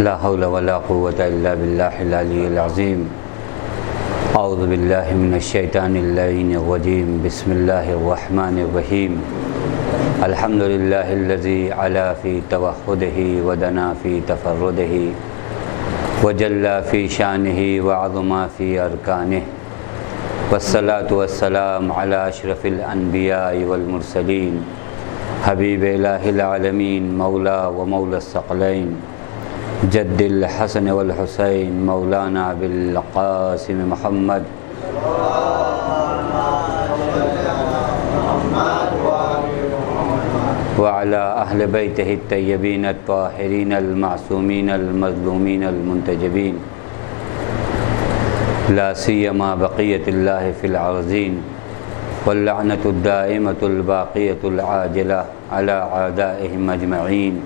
لا حول ولا قوة إلا بالله العلي العظيم. أعوذ بالله من الشيطان اللعين الرجيم. بسم الله الرحمن الرحيم. الحمد لله الذي علا في توحده ودنا في تفرده وجلى في شانه وعظم في أركانه، والصلاة والسلام على أشرف الأنبياء والمرسلين حبيب إله العالمين مولى ومولى الثقلين جد الحسن والحسين مولانا بالقاسم محمد وعلى أهل بيته الطيبين الطاهرين المعصومين المظلومين المنتجبين، لا سيما بقية الله في الأرضين، واللعنة الدائمة الباقية العاجلة على أعدائهم أجمعين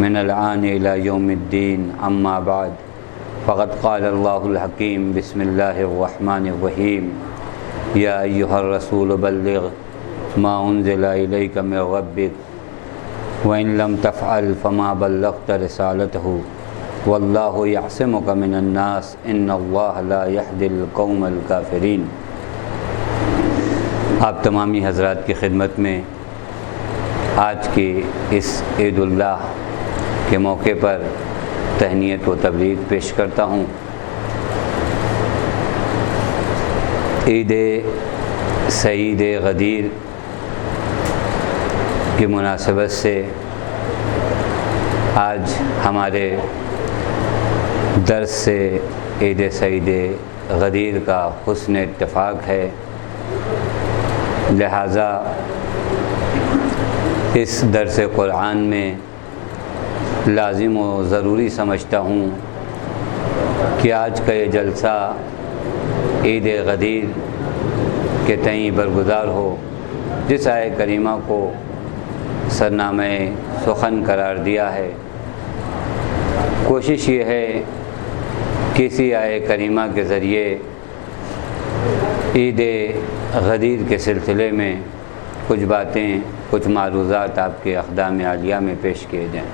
من الآن إلى يوم الدين. أما بعد، فقد قال الله الحكيم بسم الله الرحمن الرحيم: يا أيها الرسول بلغ ما أنزل إليك من ربك وإن لم تفعل فما بلغت رسالته والله يعصمك من الناس إن الله لا يهدي القوم الكافرين. آپ تمامی حضرات کی خدمت میں آج کی اس عید اللہ کے موقع پر تہنیت و تبریک پیش کرتا ہوں. عید سعید غدیر کی مناسبت سے آج ہمارے درس سے عید سعید غدیر کا حسن اتفاق ہے، لہٰذا اس درس قرآن میں لازم و ضروری سمجھتا ہوں کہ آج کا یہ جلسہ عید غدیر کے تئیں برگزار ہو. جس آئے کریمہ کو سرنامہ سخن قرار دیا ہے، کوشش یہ ہے کہ اسی آئے کریمہ کے ذریعے عید غدیر کے سلسلے میں کچھ باتیں، کچھ معروضات آپ کے اقدام عالیہ میں پیش کیے جائیں.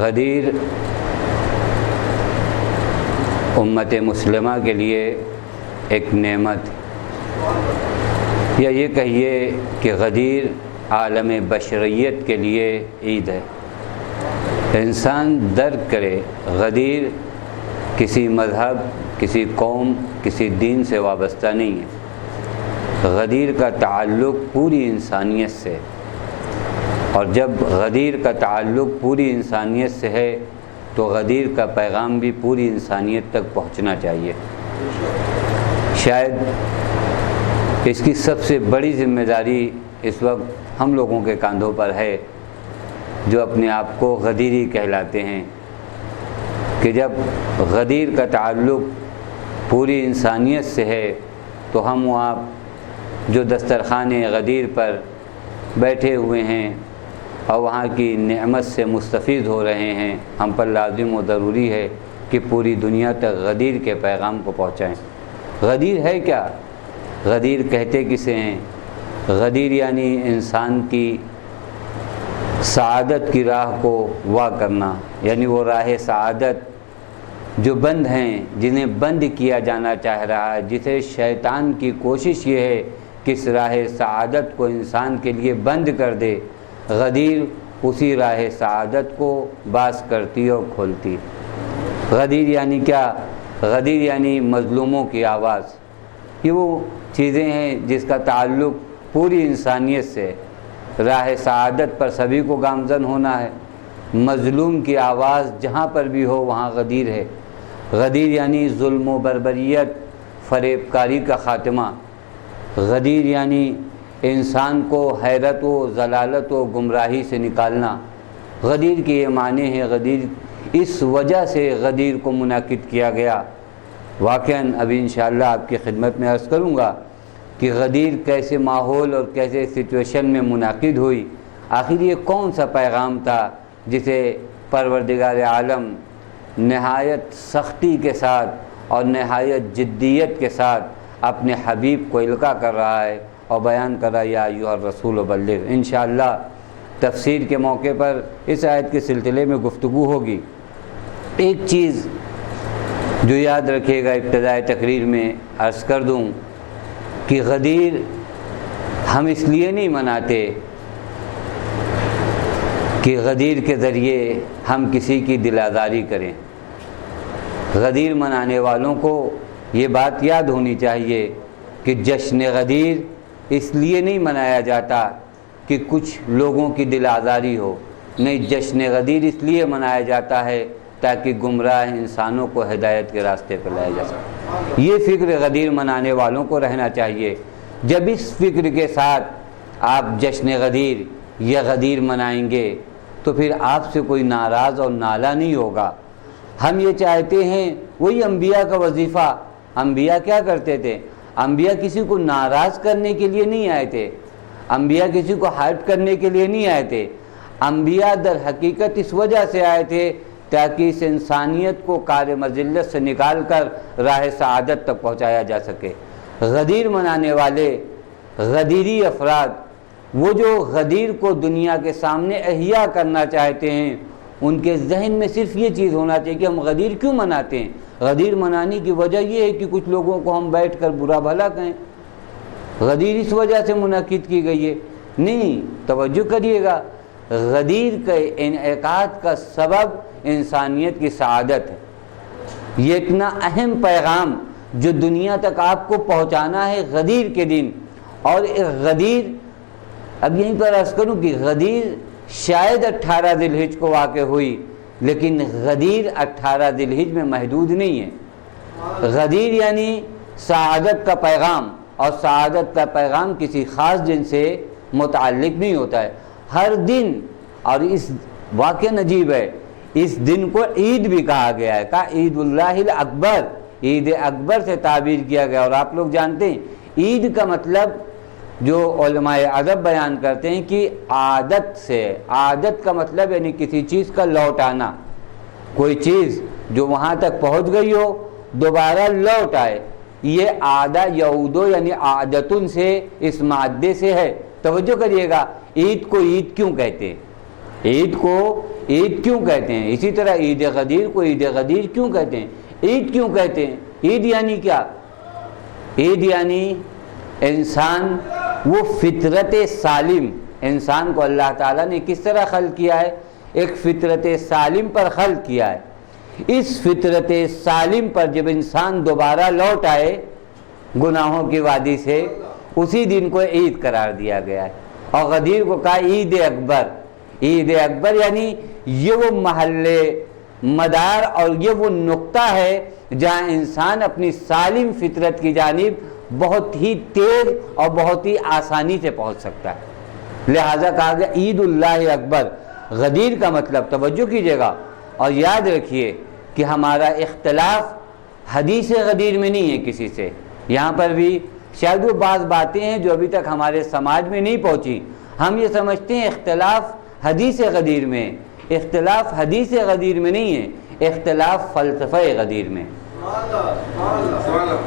غدیر امت مسلمہ کے لیے ایک نعمت، یا یہ کہیے کہ غدیر عالم بشریت کے لیے عید ہے. انسان درک کرے، غدیر کسی مذہب، کسی قوم، کسی دین سے وابستہ نہیں ہے. غدیر کا تعلق پوری انسانیت سے، اور جب غدیر کا تعلق پوری انسانیت سے ہے تو غدیر کا پیغام بھی پوری انسانیت تک پہنچنا چاہیے. شاید اس کی سب سے بڑی ذمہ داری اس وقت ہم لوگوں کے کاندھوں پر ہے جو اپنے آپ کو غدیری کہلاتے ہیں، کہ جب غدیر کا تعلق پوری انسانیت سے ہے تو ہم و آپ جو دسترخوان غدیر پر بیٹھے ہوئے ہیں اور وہاں کی نعمت سے مستفید ہو رہے ہیں، ہم پر لازم و ضروری ہے کہ پوری دنیا تک غدیر کے پیغام کو پہنچائیں. غدیر ہے کیا؟ غدیر کہتے کسے ہیں؟ غدیر یعنی انسان کی سعادت کی راہ کو وا کرنا، یعنی وہ راہ سعادت جو بند ہیں، جنہیں بند کیا جانا چاہ رہا ہے، جسے شیطان کی کوشش یہ ہے کہ اس راہ سعادت کو انسان کے لیے بند کر دے، غدیر اسی راہ سعادت کو باز کرتی اور کھولتی. غدیر یعنی کیا؟ غدیر یعنی مظلوموں کی آواز. یہ وہ چیزیں ہیں جس کا تعلق پوری انسانیت سے. راہ سعادت پر سبھی کو گامزن ہونا ہے، مظلوم کی آواز جہاں پر بھی ہو وہاں غدیر ہے. غدیر یعنی ظلم و بربریت، فریب کاری کا خاتمہ. غدیر یعنی انسان کو حیرت و ضلالت و گمراہی سے نکالنا. غدیر کے یہ معنی ہے. غدیر اس وجہ سے غدیر کو منعقد کیا گیا. واقعاً ابھی انشاءاللہ آپ کی خدمت میں عرض کروں گا کہ غدیر کیسے ماحول اور کیسے سچویشن میں منعقد ہوئی. آخر یہ کون سا پیغام تھا جسے پروردگار عالم نہایت سختی کے ساتھ اور نہایت جدیت کے ساتھ اپنے حبیب کو القاء کر رہا ہے اور بیان کر رہا ہے: یا ایھا الرسول بلغ. انشاءاللہ تفسیر کے موقع پر اس آیت کے سلسلے میں گفتگو ہوگی۔ ایک چیز جو یاد رکھیے گا ابتدائے تقریر میں عرض کر دوں کہ غدیر ہم اس لیے نہیں مناتے کہ غدیر کے ذریعے ہم کسی کی دل آزاری کریں۔ غدیر منانے والوں کو یہ بات یاد ہونی چاہیے کہ جشن غدیر اس لیے نہیں منایا جاتا کہ کچھ لوگوں کی دل آزاری ہو، نہیں، جشن غدیر اس لیے منایا جاتا ہے تاکہ گمراہ انسانوں کو ہدایت کے راستے پہ لایا جا سکے۔ یہ فکر غدیر منانے والوں کو رہنا چاہیے۔ جب اس فکر کے ساتھ آپ جشن غدیر یا غدیر منائیں گے تو پھر آپ سے کوئی ناراض اور نالا نہیں ہوگا۔ ہم یہ چاہتے ہیں، وہی انبیاء کا وظیفہ، انبیاء کیا کرتے تھے؟ انبیاء کسی کو ناراض کرنے کے لیے نہیں آئے تھے، انبیاء کسی کو ہرٹ کرنے کے لیے نہیں آئے تھے، انبیاء در حقیقت اس وجہ سے آئے تھے تاکہ اس انسانیت کو کار مذلت سے نکال کر راہ سعادت تک پہنچایا جا سکے۔ غدیر منانے والے غدیری افراد، وہ جو غدیر کو دنیا کے سامنے احیا کرنا چاہتے ہیں، ان کے ذہن میں صرف یہ چیز ہونا چاہیے کہ ہم غدیر کیوں مناتے ہیں؟ غدیر منانے کی وجہ یہ ہے کہ کچھ لوگوں کو ہم بیٹھ کر برا بھلا کہیں۔ غدیر اس وجہ سے منعقد کی گئی ہے، نہیں، توجہ کریے گا، غدیر کے انعقاد کا سبب انسانیت کی سعادت ہے۔ یہ اتنا اہم پیغام جو دنیا تک آپ کو پہنچانا ہے غدیر کے دن، اور غدیر، اب یہیں پر عرض کروں کہ غدیر شاید 18 ذی الحجہ کو واقع ہوئی، لیکن غدیر 18 ذی الحجہ میں محدود نہیں ہے۔ غدیر یعنی سعادت کا پیغام، اور سعادت کا پیغام کسی خاص دن سے متعلق نہیں ہوتا ہے، ہر دن۔ اور اس واقعہ عجیب ہے، اس دن کو عید بھی کہا گیا ہے، کہا عید اللہ الاکبر، عید اکبر سے تعبیر کیا گیا۔ اور آپ لوگ جانتے ہیں عید کا مطلب جو علماء ادب بیان کرتے ہیں کہ عادت سے، عادت کا مطلب یعنی کسی چیز کا لوٹ آنا، کوئی چیز جو وہاں تک پہنچ گئی ہو دوبارہ لوٹ آئے، یہ عادہ یعودو یعنی عادتن سے، اس مادے سے ہے۔ توجہ کریے گا، عید کو عید کیوں کہتے ہیں؟ عید کو عید کیوں کہتے ہیں؟ اسی طرح عید غدیر کو عید غدیر کیوں کہتے ہیں؟ عید کیوں کہتے ہیں؟ عید یعنی کیا؟ عید یعنی انسان، وہ فطرت سالم، انسان کو اللہ تعالیٰ نے کس طرح خلق کیا ہے؟ ایک فطرت سالم پر خلق کیا ہے۔ اس فطرت سالم پر جب انسان دوبارہ لوٹ آئے گناہوں کی وادی سے، اسی دن کو عید قرار دیا گیا ہے۔ اور غدیر کو کہا عید اکبر۔ عید اکبر یعنی یہ وہ محل مدار اور یہ وہ نقطہ ہے جہاں انسان اپنی سالم فطرت کی جانب بہت ہی تیز اور بہت ہی آسانی سے پہنچ سکتا ہے، لہذا کہا گیا عید اللہ اکبر۔ غدیر کا مطلب، توجہ کیجیے گا اور یاد رکھیے کہ ہمارا اختلاف حدیث غدیر میں نہیں ہے کسی سے۔ یہاں پر بھی شاید وہ بعض باتیں ہیں جو ابھی تک ہمارے سماج میں نہیں پہنچی، ہم یہ سمجھتے ہیں اختلاف حدیث غدیر میں۔ اختلاف حدیث غدیر میں نہیں ہے، اختلاف فلسفہ غدیر میں۔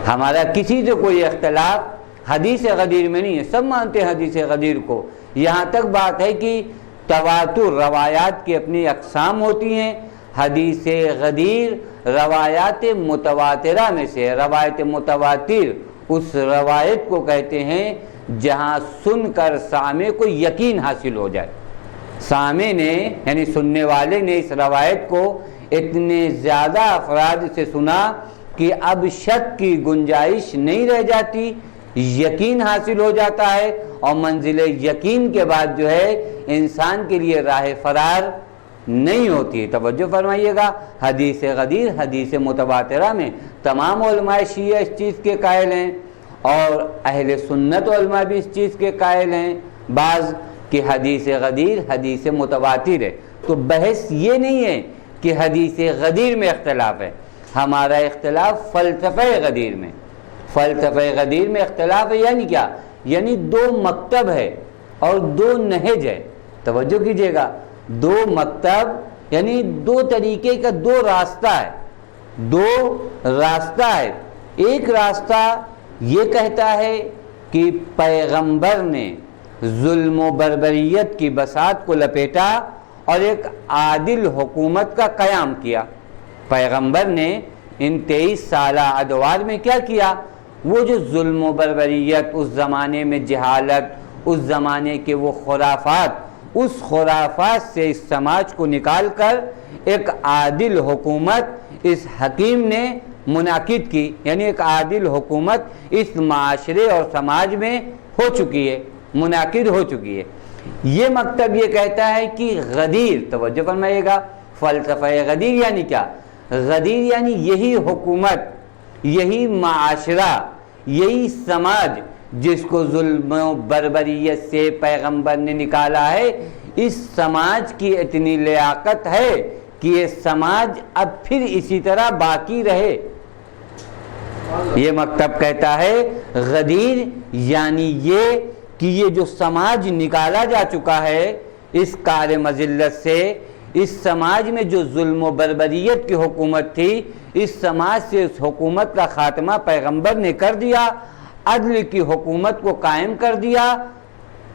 ہمارا کسی سے کوئی اختلاف حدیث غدیر میں نہیں ہے، سب مانتے ہیں حدیث غدیر کو۔ یہاں تک بات ہے کہ تواتر، روایات کی اپنی اقسام ہوتی ہیں، حدیث غدیر روایات متواترہ میں سے، روایت متواتر اس روایت کو کہتے ہیں جہاں سن کر سامع کو یقین حاصل ہو جائے۔ سامع نے یعنی سننے والے نے اس روایت کو اتنے زیادہ افراد سے سنا کہ اب شک کی گنجائش نہیں رہ جاتی، یقین حاصل ہو جاتا ہے، اور منزل یقین کے بعد جو ہے انسان کے لیے راہ فرار نہیں ہوتی۔ توجہ فرمائیے گا، حدیث غدیر حدیث متواترہ میں تمام علماء شیعہ اس چیز کے قائل ہیں، اور اہل سنت علماء بھی اس چیز کے قائل ہیں بعض کہ حدیث غدیر حدیث متواتر ہے۔ تو بحث یہ نہیں ہے کہ حدیث غدیر میں اختلاف ہے، ہمارا اختلاف فلسفہ غدیر میں۔ فلسفہ غدیر میں اختلاف ہے یعنی کیا؟ یعنی دو مکتب ہے اور دو نہج ہے۔ توجہ کیجیے گا، دو مکتب یعنی دو طریقے کا دو راستہ ہے، دو راستہ ہے۔ ایک راستہ یہ کہتا ہے کہ پیغمبر نے ظلم و بربریت کی بساط کو لپیٹا اور ایک عادل حکومت کا قیام کیا۔ پیغمبر نے ان 23 سالہ ادوار میں کیا کیا؟ وہ جو ظلم و بربریت، اس زمانے میں جہالت، اس زمانے کے وہ خرافات، اس خرافات سے اس سماج کو نکال کر ایک عادل حکومت اس حکیم نے منعقد کی، یعنی ایک عادل حکومت اس معاشرے اور سماج میں ہو چکی ہے، منعقد ہو چکی ہے۔ یہ مکتب یہ کہتا ہے کہ غدیر، توجہ فرمائیے گا، فلسفہ غدیر یعنی کیا؟ غدیر یعنی یہی حکومت، یہی معاشرہ، یہی سماج جس کو ظلم و بربریت سے پیغمبر نے نکالا ہے، اس سماج کی اتنی لیاقت ہے کہ یہ سماج اب پھر اسی طرح باقی رہے۔ یہ مکتب کہتا ہے غدیر یعنی یہ کہ یہ جو سماج نکالا جا چکا ہے اس کار مذلت سے، اس سماج میں جو ظلم و بربریت کی حکومت تھی، اس سماج سے اس حکومت کا خاتمہ پیغمبر نے کر دیا، عدل کی حکومت کو قائم کر دیا۔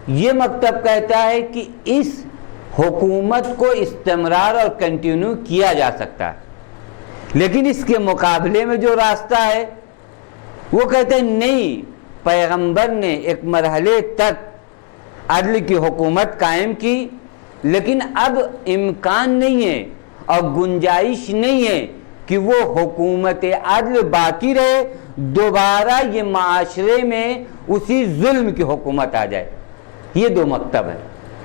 یہ مکتب کہتا ہے کہ اس حکومت کو استمرار اور کنٹینیو کیا جا سکتا ہے، لیکن اس کے مقابلے میں جو راستہ ہے وہ کہتے ہیں نہیں، پیغمبر نے ایک مرحلے تک عدل کی حکومت قائم کی، لیکن اب امکان نہیں ہے اور گنجائش نہیں ہے کہ وہ حکومت عدل باقی رہے، دوبارہ یہ معاشرے میں اسی ظلم کی حکومت آ جائے۔ یہ دو مکتب ہیں،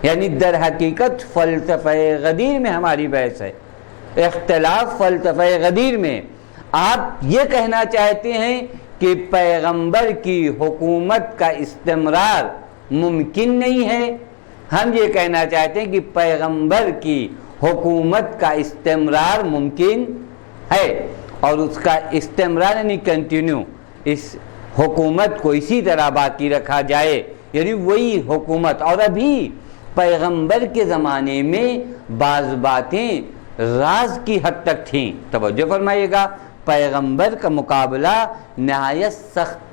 یعنی در حقیقت فلسفہ غدیر میں ہماری بحث ہے، اختلاف فلسفہ غدیر میں۔ آپ یہ کہنا چاہتے ہیں کہ پیغمبر کی حکومت کا استمرار ممکن نہیں ہے، ہم یہ کہنا چاہتے ہیں کہ پیغمبر کی حکومت کا استمرار ممکن ہے، اور اس کا استمرار یعنی کنٹینیو، اس حکومت کو اسی طرح باقی رکھا جائے، یعنی وہی حکومت۔ اور ابھی پیغمبر کے زمانے میں بعض باتیں راز کی حد تک تھیں، توجہ فرمائیے گا، پیغمبر کا مقابلہ نہایت سخت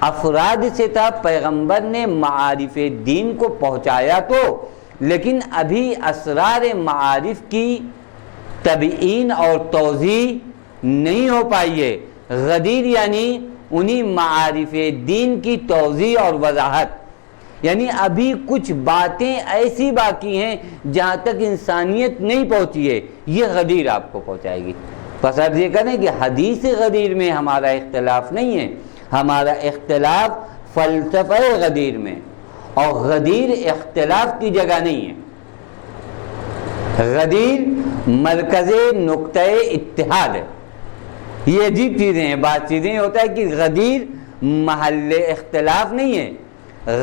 افراد سے تھا، پیغمبر نے معارف دین کو پہنچایا تو، لیکن ابھی اسرار معارف کی تبیین اور توضیح نہیں ہو پائی ہے۔ غدیر یعنی انہی معارف دین کی توضیح اور وضاحت، یعنی ابھی کچھ باتیں ایسی باقی ہیں جہاں تک انسانیت نہیں پہنچی ہے، یہ غدیر آپ کو پہنچائے گی۔ بس اب یہ کہنے کہ حدیث غدیر میں ہمارا اختلاف نہیں ہے، ہمارا اختلاف فلسفہ غدیر میں، اور غدیر اختلاف کی جگہ نہیں ہے، غدیر مرکز نقطہ اتحاد ہے۔ یہ عجیب چیزیں ہیں، بعض چیزیں یہ ہوتا ہے کہ غدیر محل اختلاف نہیں ہے،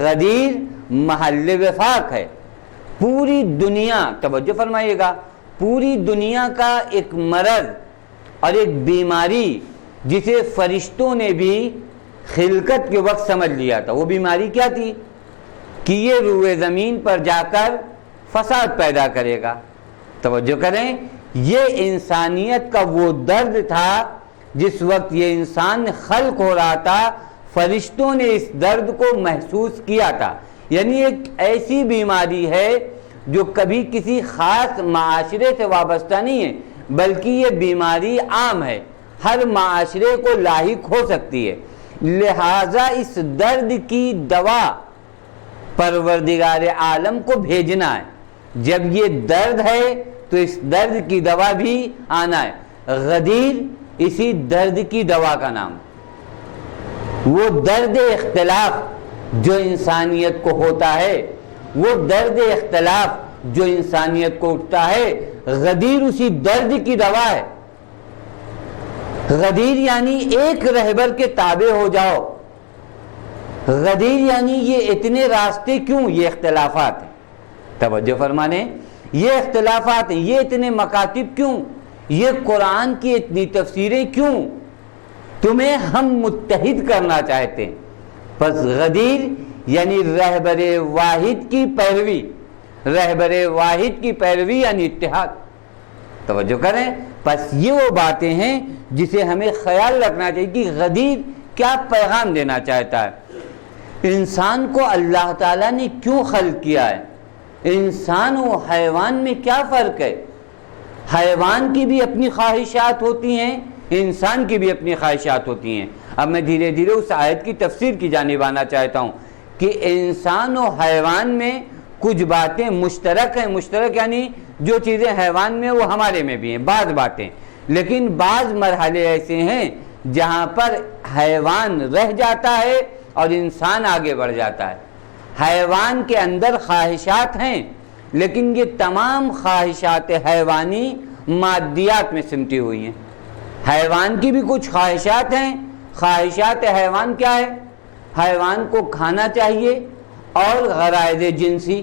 غدیر محل وفاق ہے۔ پوری دنیا، توجہ فرمائیے گا، پوری دنیا کا ایک مرض اور ایک بیماری جسے فرشتوں نے بھی خلقت کے وقت سمجھ لیا تھا، وہ بیماری کیا تھی؟ کہ یہ روئے زمین پر جا کر فساد پیدا کرے گا۔ توجہ کریں، یہ انسانیت کا وہ درد تھا جس وقت یہ انسان خلق ہو رہا تھا، فرشتوں نے اس درد کو محسوس کیا تھا۔ یعنی ایک ایسی بیماری ہے جو کبھی کسی خاص معاشرے سے وابستہ نہیں ہے، بلکہ یہ بیماری عام ہے، ہر معاشرے کو لاحق ہو سکتی ہے۔ لہٰذا اس درد کی دوا پروردگار عالم کو بھیجنا ہے۔ جب یہ درد ہے تو اس درد کی دوا بھی آنا ہے۔ غدیر اسی درد کی دوا کا نام، وہ درد اختلاف جو انسانیت کو ہوتا ہے، وہ درد اختلاف جو انسانیت کو اٹھتا ہے، غدیر اسی درد کی دوا ہے۔ غدیر یعنی ایک رہبر کے تابع ہو جاؤ، غدیر یعنی یہ اتنے راستے کیوں؟ یہ اختلافات ہیں، توجہ فرمانے، یہ اختلافات ہیں، یہ اتنے مکاتب کیوں؟ یہ قرآن کی اتنی تفسیریں کیوں؟ تمہیں ہم متحد کرنا چاہتے ہیں۔ پس غدیر یعنی رہبر واحد کی پیروی، رہبر واحد کی پیروی یعنی اتحاد۔ توجہ کریں، پس یہ وہ باتیں ہیں جسے ہمیں خیال رکھنا چاہیے کہ غدیر کیا پیغام دینا چاہتا ہے۔ انسان کو اللہ تعالیٰ نے کیوں خلق کیا ہے؟ انسان و حیوان میں کیا فرق ہے؟ حیوان کی بھی اپنی خواہشات ہوتی ہیں، انسان کی بھی اپنی خواہشات ہوتی ہیں۔ اب میں دھیرے دھیرے اس آیت کی تفسیر کی جانب آنا چاہتا ہوں کہ انسان و حیوان میں کچھ باتیں مشترک ہیں، مشترک یعنی جو چیزیں حیوان میں وہ ہمارے میں بھی ہیں، بعض باتیں، لیکن بعض مرحلے ایسے ہیں جہاں پر حیوان رہ جاتا ہے اور انسان آگے بڑھ جاتا ہے۔ حیوان کے اندر خواہشات ہیں، لیکن یہ تمام خواہشات حیوانی مادیات میں سمٹی ہوئی ہیں۔ حیوان کی بھی کچھ خواہشات ہیں۔ خواہشات حیوان کیا ہے؟ حیوان کو کھانا چاہیے اور غرائز جنسی،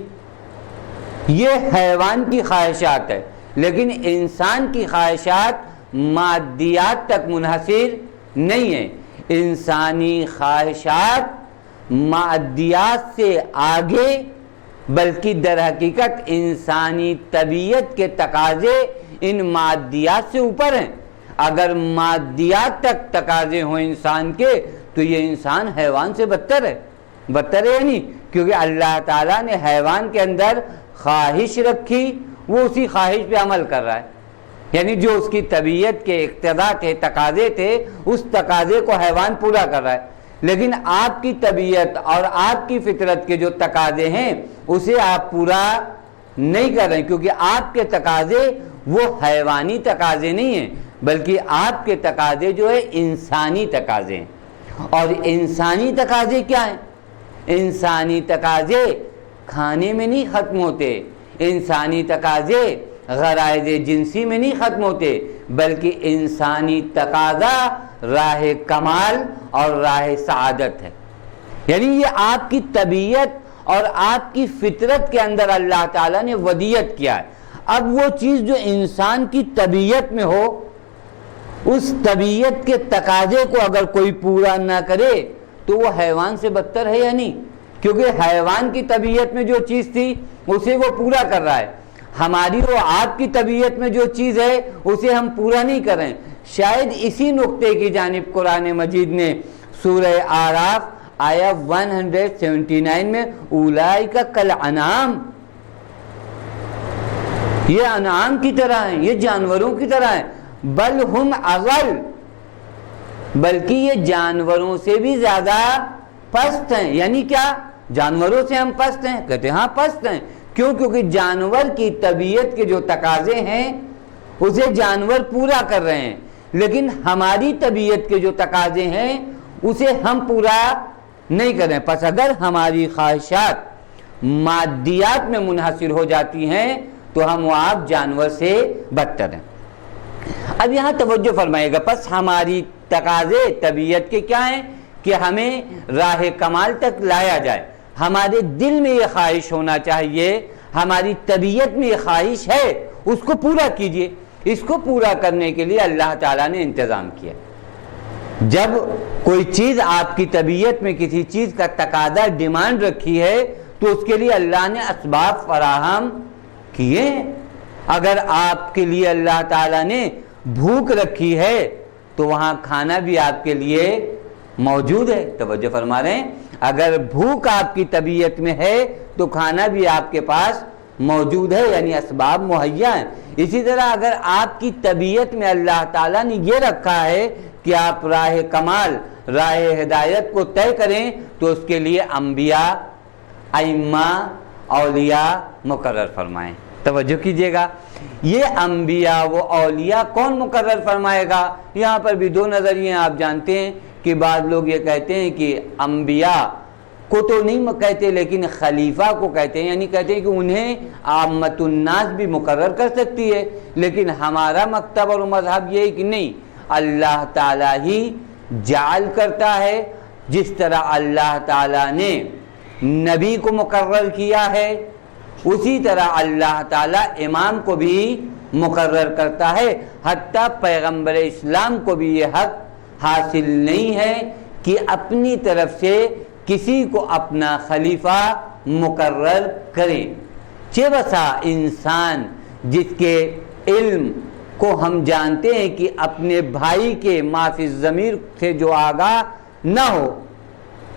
یہ حیوان کی خواہشات ہے، لیکن انسان کی خواہشات مادیات تک منحصر نہیں ہیں۔ انسانی خواہشات مادیات سے آگے، بلکہ در حقیقت انسانی طبیعت کے تقاضے ان مادیات سے اوپر ہیں۔ اگر مادیات تک تقاضے ہوں انسان کے تو یہ انسان حیوان سے بدتر ہے، بدتر ہے نہیں، کیونکہ اللہ تعالیٰ نے حیوان کے اندر خواہش رکھی، وہ اسی خواہش پہ عمل کر رہا ہے، یعنی جو اس کی طبیعت کے اقتضا تھے، تقاضے تھے، اس تقاضے کو حیوان پورا کر رہا ہے۔ لیکن آپ کی طبیعت اور آپ کی فطرت کے جو تقاضے ہیں اسے آپ پورا نہیں کر رہے ہیں، کیونکہ آپ کے تقاضے وہ حیوانی تقاضے نہیں ہیں، بلکہ آپ کے تقاضے جو ہے انسانی تقاضے ہیں۔ اور انسانی تقاضے کیا ہیں؟ انسانی تقاضے کھانے میں نہیں ختم ہوتے، انسانی تقاضے غرائز جنسی میں نہیں ختم ہوتے، بلکہ انسانی تقاضا راہ کمال اور راہ سعادت ہے۔ یعنی یہ آپ کی طبیعت اور آپ کی فطرت کے اندر اللہ تعالیٰ نے ودیت کیا ہے۔ اب وہ چیز جو انسان کی طبیعت میں ہو، اس طبیعت کے تقاضے کو اگر کوئی پورا نہ کرے تو وہ حیوان سے بدتر ہے یا نہیں؟ کیونکہ حیوان کی طبیعت میں جو چیز تھی اسے وہ پورا کر رہا ہے، ہماری اور آپ کی طبیعت میں جو چیز ہے اسے ہم پورا نہیں کر رہے ہیں۔ شاید اسی نقطے کی جانب قرآن مجید نے سورہ اعراف آیہ 179 میں اولئک کالانعام، یہ انعام کی طرح ہیں، یہ جانوروں کی طرح ہیں، بل ہم اضل، بلکہ یہ جانوروں سے بھی زیادہ پست ہیں۔ یعنی کیا؟ جانوروں سے ہم پست ہیں؟ کہتے ہیں ہاں پست ہیں۔ کیوں؟ کیونکہ جانور کی طبیعت کے جو تقاضے ہیں اسے جانور پورا کر رہے ہیں، لیکن ہماری طبیعت کے جو تقاضے ہیں اسے ہم پورا نہیں کر رہے ہیں۔ پس اگر ہماری خواہشات مادیات میں منحصر ہو جاتی ہیں تو ہم وہ آپ جانور سے بدتر ہیں۔ اب یہاں توجہ فرمائے گا، پس ہماری تقاضے طبیعت کے کیا ہیں کہ ہمیں راہ کمال تک لایا جائے، ہمارے دل میں یہ خواہش ہونا چاہیے، ہماری طبیعت میں یہ خواہش ہے، اس کو پورا کیجئے۔ اس کو پورا کرنے کے لیے اللہ تعالیٰ نے انتظام کیا۔ جب کوئی چیز آپ کی طبیعت میں کسی چیز کا تقاضا ڈیمانڈ رکھی ہے تو اس کے لیے اللہ نے اسباب فراہم کیے۔ اگر آپ کے لیے اللہ تعالیٰ نے بھوک رکھی ہے تو وہاں کھانا بھی آپ کے لیے موجود ہے۔ توجہ فرما رہے ہیں، اگر بھوک آپ کی طبیعت میں ہے تو کھانا بھی آپ کے پاس موجود ہے، یعنی اسباب مہیا ہیں۔ اسی طرح اگر آپ کی طبیعت میں اللہ تعالیٰ نے یہ رکھا ہے کہ آپ راہ کمال، راہ ہدایت کو طے کریں تو اس کے لیے انبیاء، ائمہ، اولیاء مقرر فرمائیں۔ توجہ کیجئے گا، یہ انبیاء و اولیاء کون مقرر فرمائے گا؟ یہاں پر بھی دو نظریے آپ جانتے ہیں کہ بعض لوگ یہ کہتے ہیں کہ انبیاء کو تو نہیں کہتے لیکن خلیفہ کو کہتے ہیں، یعنی کہتے ہیں کہ انہیں عامت الناس بھی مقرر کر سکتی ہے، لیکن ہمارا مکتب اور مذہب یہ ہے کہ نہیں، اللہ تعالیٰ ہی جعل کرتا ہے۔ جس طرح اللہ تعالیٰ نے نبی کو مقرر کیا ہے اسی طرح اللہ تعالیٰ امام کو بھی مقرر کرتا ہے۔ حتیٰ پیغمبر اسلام کو بھی یہ حق حاصل نہیں ہے کہ اپنی طرف سے کسی کو اپنا خلیفہ مقرر کریں۔ چہ بسا انسان جس کے علم کو ہم جانتے ہیں کہ اپنے بھائی کے ما فی الضمیر سے جو آگاہ نہ ہو،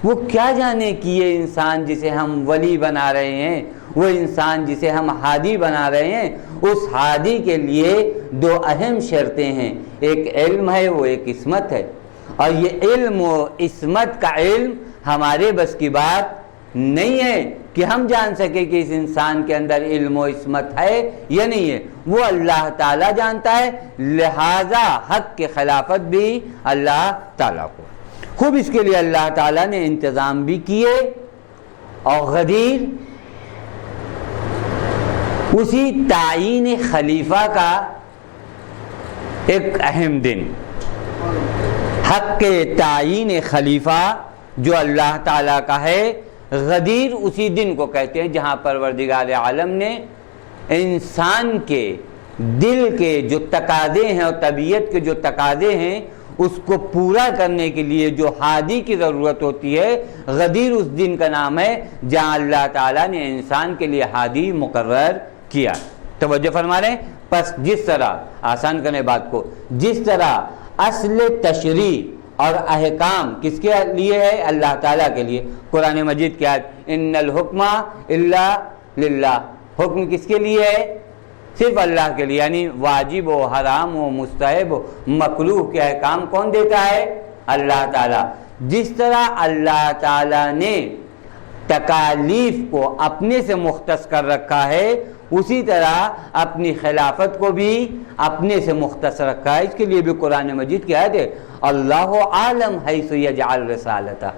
وہ کیا جانے کہ یہ انسان جسے ہم ولی بنا رہے ہیں، وہ انسان جسے ہم ہادی بنا رہے ہیں، اس ہادی کے لیے دو اہم شرطیں ہیں، ایک علم ہے، وہ ایک عصمت ہے، اور یہ علم و عصمت کا علم ہمارے بس کی بات نہیں ہے کہ ہم جان سکیں کہ اس انسان کے اندر علم و عصمت ہے یا نہیں ہے، وہ اللہ تعالیٰ جانتا ہے، لہذا حق کے خلافت بھی اللہ تعالیٰ کو۔ خوب اس کے لیے اللہ تعالیٰ نے انتظام بھی کیے، اور غدیر اسی تعین خلیفہ کا ایک اہم دن، حق کے تعین خلیفہ جو اللہ تعالیٰ کا ہے، غدیر اسی دن کو کہتے ہیں جہاں پروردگار عالم نے انسان کے دل کے جو تقاضے ہیں اور طبیعت کے جو تقاضے ہیں اس کو پورا کرنے کے لیے جو ہادی کی ضرورت ہوتی ہے، غدیر اس دن کا نام ہے جہاں اللہ تعالیٰ نے انسان کے لیے ہادی مقرر کیا۔ توجہ فرما رہے ہیں؟ پس جس طرح، آسان کرنے بات کو، جس طرح اصل تشریع اور احکام کس کے لیے ہے؟ اللہ تعالیٰ کے لیے۔ قرآن مجید کیا ہے؟ ان الحکم الا للہ، حکم کس کے لیے ہے؟ صرف اللہ کے لیے، یعنی واجب و حرام و مستحب و مکروہ کے احکام کون دیتا ہے؟ اللہ تعالیٰ۔ جس طرح اللہ تعالیٰ نے تکالیف کو اپنے سے مختص کر رکھا ہے، اسی طرح اپنی خلافت کو بھی اپنے سے مختص رکھا ہے۔ اس کے لیے بھی قرآن مجید کی آیت ہے، اللہ عالم حیث یجعل رسالتہ،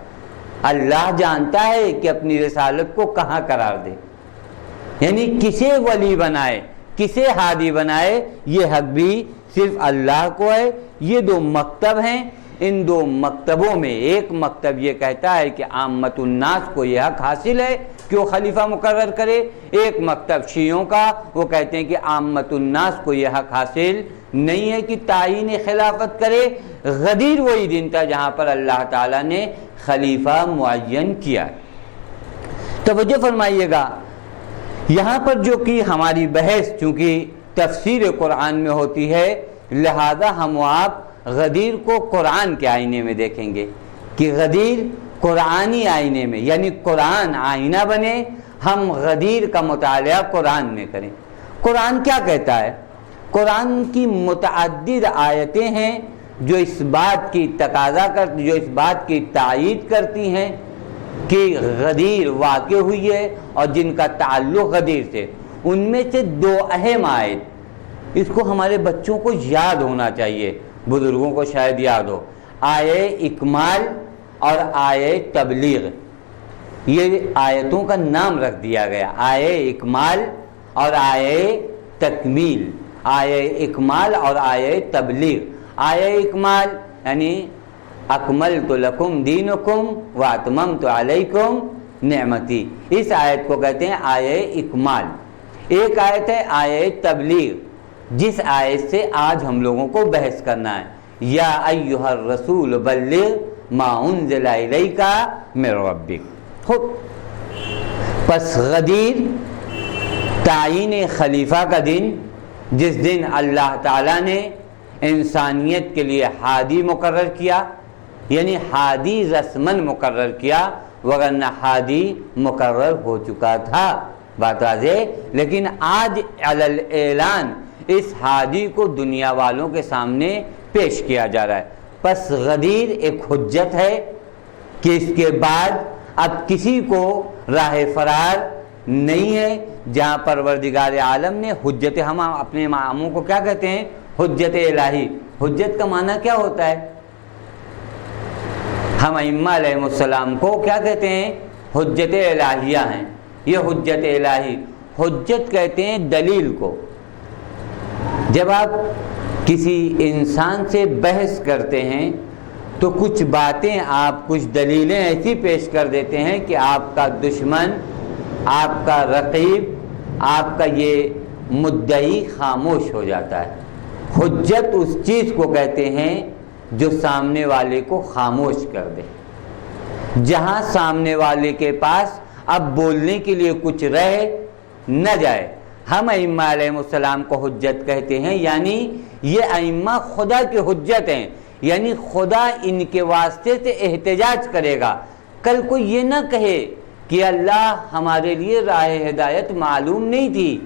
اللہ جانتا ہے کہ اپنی رسالت کو کہاں قرار دے، یعنی کسے ولی بنائے، کسے ہادی بنائے، یہ حق بھی صرف اللہ کو ہے۔ یہ دو مکتب ہیں، ان دو مکتبوں میں ایک مکتب یہ کہتا ہے کہ عامت الناس کو یہ حق حاصل ہے کہ وہ خلیفہ مقرر کرے، ایک مکتب شیعوں کا، وہ کہتے ہیں کہ عامت الناس کو یہ حق حاصل نہیں ہے کہ تعین خلافت کرے۔ غدیر وہی دن تھا جہاں پر اللہ تعالیٰ نے خلیفہ معین کیا۔ توجہ فرمائیے گا، یہاں پر جو کہ ہماری بحث چونکہ تفسیر قرآن میں ہوتی ہے، لہذا ہم و آپ غدیر کو قرآن کے آئینے میں دیکھیں گے کہ غدیر قرآنی آئینے میں، یعنی قرآن آئینہ بنے، ہم غدیر کا مطالعہ قرآن میں کریں۔ قرآن کیا کہتا ہے؟ قرآن کی متعدد آیتیں ہیں جو اس بات کی تقاضا کرتی، جو اس بات کی تائید کرتی ہیں کہ غدیر واقع ہوئی ہے اور جن کا تعلق غدیر سے۔ ان میں سے دو اہم آیت، اس کو ہمارے بچوں کو یاد ہونا چاہیے، بزرگوں کو شاید یاد ہو، آیے اکمال اور آیے تبلیغ۔ یہ آیتوں کا نام رکھ دیا گیا، آیے اکمال اور آیے تکمیل، آیے اکمال اور آیے تبلیغ۔ آیے اکمال یعنی اکملت لکم دینکم واتممت علیکم نعمتی، اس آیت کو کہتے ہیں آیے اکمال۔ ایک آیت ہے آیے تبلیغ، جس آیت سے آج ہم لوگوں کو بحث کرنا ہے، یا ایھا الرسول بلغ ما انزل الیک من ربک۔ خوب، پس غدیر تعین خلیفہ کا دن، جس دن اللہ تعالیٰ نے انسانیت کے لیے ہادی مقرر کیا، یعنی ہادی رسمن مقرر کیا، وگرنہ ہادی مقرر ہو چکا تھا، بات واضح۔ لیکن آج علی الاعلان اس ہادی کو دنیا والوں کے سامنے پیش کیا جا رہا ہے۔ پس غدیر ایک حجت ہے کہ اس کے بعد اب کسی کو راہ فرار نہیں ہے، جہاں پروردگار عالم نے حجت، ہم اپنے اماموں کو کیا کہتے ہیں؟ حجت الہی۔ حجت کا معنی کیا ہوتا ہے؟ ہم ائمہ علیہ السلام کو کیا کہتے ہیں؟ حجت الہیہ ہیں، یہ حجت الہی۔ حجت کہتے ہیں دلیل کو۔ جب آپ کسی انسان سے بحث کرتے ہیں تو کچھ باتیں آپ، کچھ دلیلیں ایسی پیش کر دیتے ہیں کہ آپ کا دشمن، آپ کا رقیب، آپ کا یہ مدعی خاموش ہو جاتا ہے۔ حجت اس چیز کو کہتے ہیں جو سامنے والے کو خاموش کر دے، جہاں سامنے والے کے پاس اب بولنے کے لیے کچھ رہ نہ جائے۔ ہم ائمہ علیہ السلام کو حجت کہتے ہیں، یعنی یہ ائمہ خدا کی حجت ہیں، یعنی خدا ان کے واسطے سے احتجاج کرے گا، کل کوئی یہ نہ کہے کہ اللہ ہمارے لیے راہ ہدایت معلوم نہیں تھی.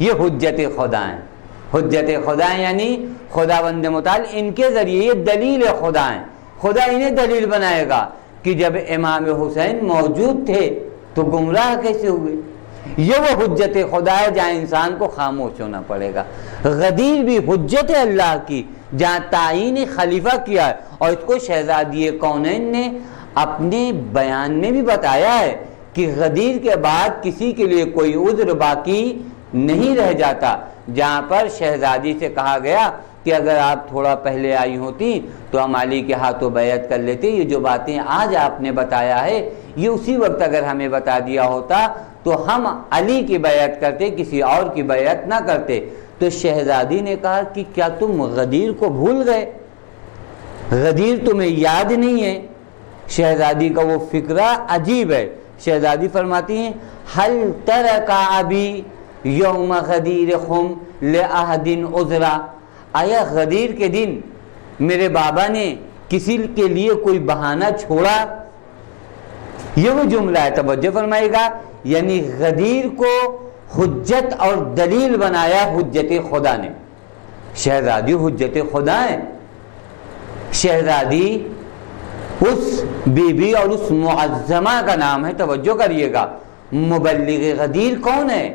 یہ حجت خدا ہیں. حجت خدا ہیں یعنی خداوند متعال ان کے ذریعے یہ دلیل خدا ہیں. خدا انہیں دلیل بنائے گا کہ جب امام حسین موجود تھے تو گمراہ کیسے ہوئے. یہ وہ حجت خدا ہے جہاں انسان کو خاموش ہونا پڑے گا. غدیر بھی حجت اللہ کی جہاں تعین خلیفہ کیا ہے، اور اس کو شہزادی کونین نے اپنے بیان میں بھی بتایا ہے کہ غدیر کے بعد کسی کے لیے کوئی عذر باقی نہیں رہ جاتا. جہاں پر شہزادی سے کہا گیا کہ اگر آپ تھوڑا پہلے آئی ہوتی تو ہم علی کے ہاتھوں بیعت کر لیتے. یہ جو باتیں آج آپ نے بتایا ہے یہ اسی وقت اگر ہمیں بتا دیا ہوتا تو ہم علی کی بیعت کرتے، کسی اور کی بیعت نہ کرتے. تو شہزادی نے کہا کہ کیا تم غدیر کو بھول گئے؟ غدیر تمہیں یاد نہیں ہے؟ شہزادی کا وہ فکرہ عجیب ہے. شہزادی فرماتی ہیں حل ترک ابی یوم غدیر خم لعہد عذرا. آیا غدیر کے دن میرے بابا نے کسی کے لیے کوئی بہانہ چھوڑا؟ یہ وہ جملہ ہے، توجہ فرمائے گا. یعنی غدیر کو حجت اور دلیل بنایا حجت خدا نے. شہزادی حجت خدا ہے. شہزادی اس بی بی اور اس معظمہ کا نام ہے. توجہ کریے گا. مبلغ غدیر کون ہے؟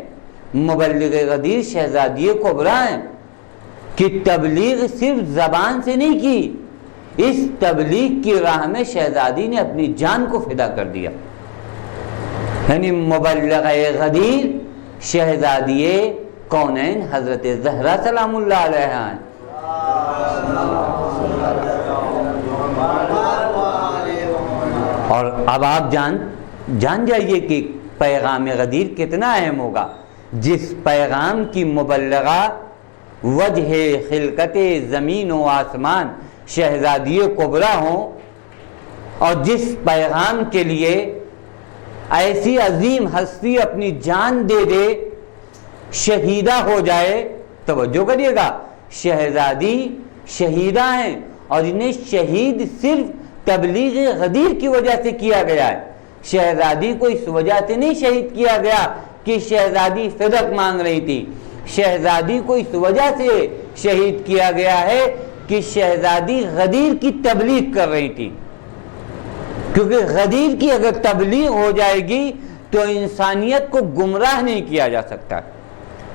مبلغ غدیر شہزادی کبریٰ ہیں کہ تبلیغ صرف زبان سے نہیں کی، اس تبلیغ کی راہ میں شہزادی نے اپنی جان کو فدا کر دیا. یعنی مبلغ غدیر شہزادی کونین حضرت زہرا سلام اللہ علیہا ہیں. اور اب آپ جان جائیے کہ پیغام غدیر کتنا اہم ہوگا. جس پیغام کی مبلغہ وجہ خلقت زمین و آسمان شہزادی کبریٰ ہوں، اور جس پیغام کے لیے ایسی عظیم ہستی اپنی جان دے دے، شہیدہ ہو جائے. توجہ کریے گا. شہزادی شہیدہ ہیں اور انہیں شہید صرف تبلیغ غدیر کی وجہ سے کیا گیا ہے. شہزادی کو اس وجہ سے نہیں شہید کیا گیا کہ شہزادی فدق مانگ رہی تھی. شہزادی کو اس وجہ سے شہید کیا گیا ہے کہ شہزادی غدیر کی تبلیغ کر رہی تھی. کیونکہ غدیر کی اگر تبلیغ ہو جائے گی تو انسانیت کو گمراہ نہیں کیا جا سکتا.